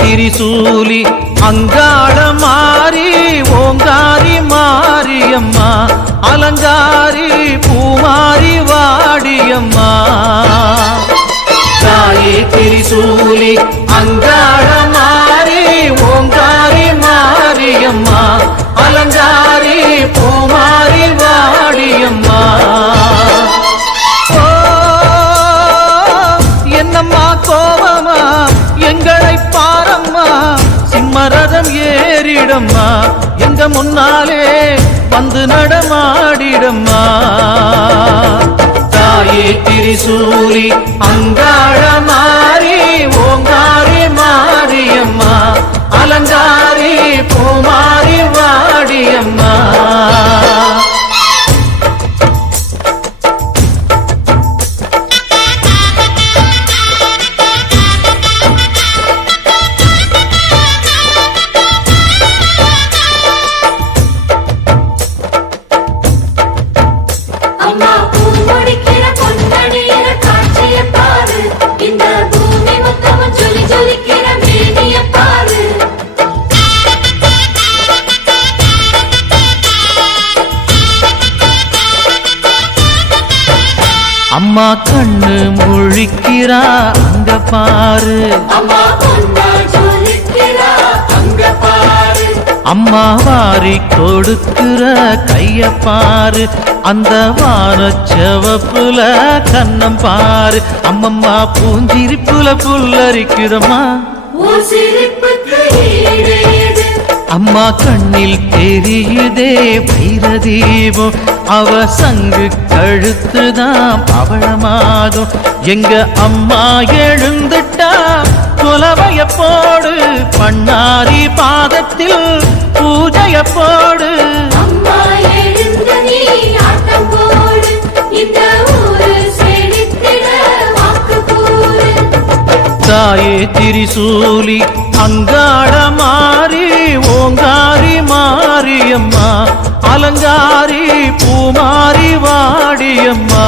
திரிசூலி அங்காள மாறி ஓங்காரி மாரியம்மா அலங்காரி பூமாரி வாடியம்மா தாயே திரிசூலி அங்காள மாறி ஓங்காரி மாரியம்மா அலங்காரி பூமாரி வாடியம்மா என்னம்மா கோபமா எங்களை பாரம்மா சிம்மரதம் ஏறிடம்மா எங்க முன்னாலே வந்து நடமாடிடம்மா தாயே திரிசூலி அங்காள மாறி ஓங்காரி மாரியம்மா அலங்காரி பூமாரி வாடியம்மா அம்மா கண்ணு முழிக்கிறா அங்க பாரு அம்மா வாரி கொடுக்கிற கைய பாரு அந்த வானச்சவப்புல கண்ணம் பாரு அம்மம்மா பூஞ்சிரிப்புல புல்லரிக்குதம்மா அம்மா கண்ணில் தெரியுதே வைரதீபம் அவ சங்கு கழுத்துதான் பவளமாகும் எங்க அம்மா எழுந்துட்டா குலவைய போடு பண்ணாரி பாதத்தில் பூஜைய போடு தாயே திரிசூலி அங்காள மாறி ஓங்காரி மாரியம்மா அலங்காரி பூமாரி வாடியம்மா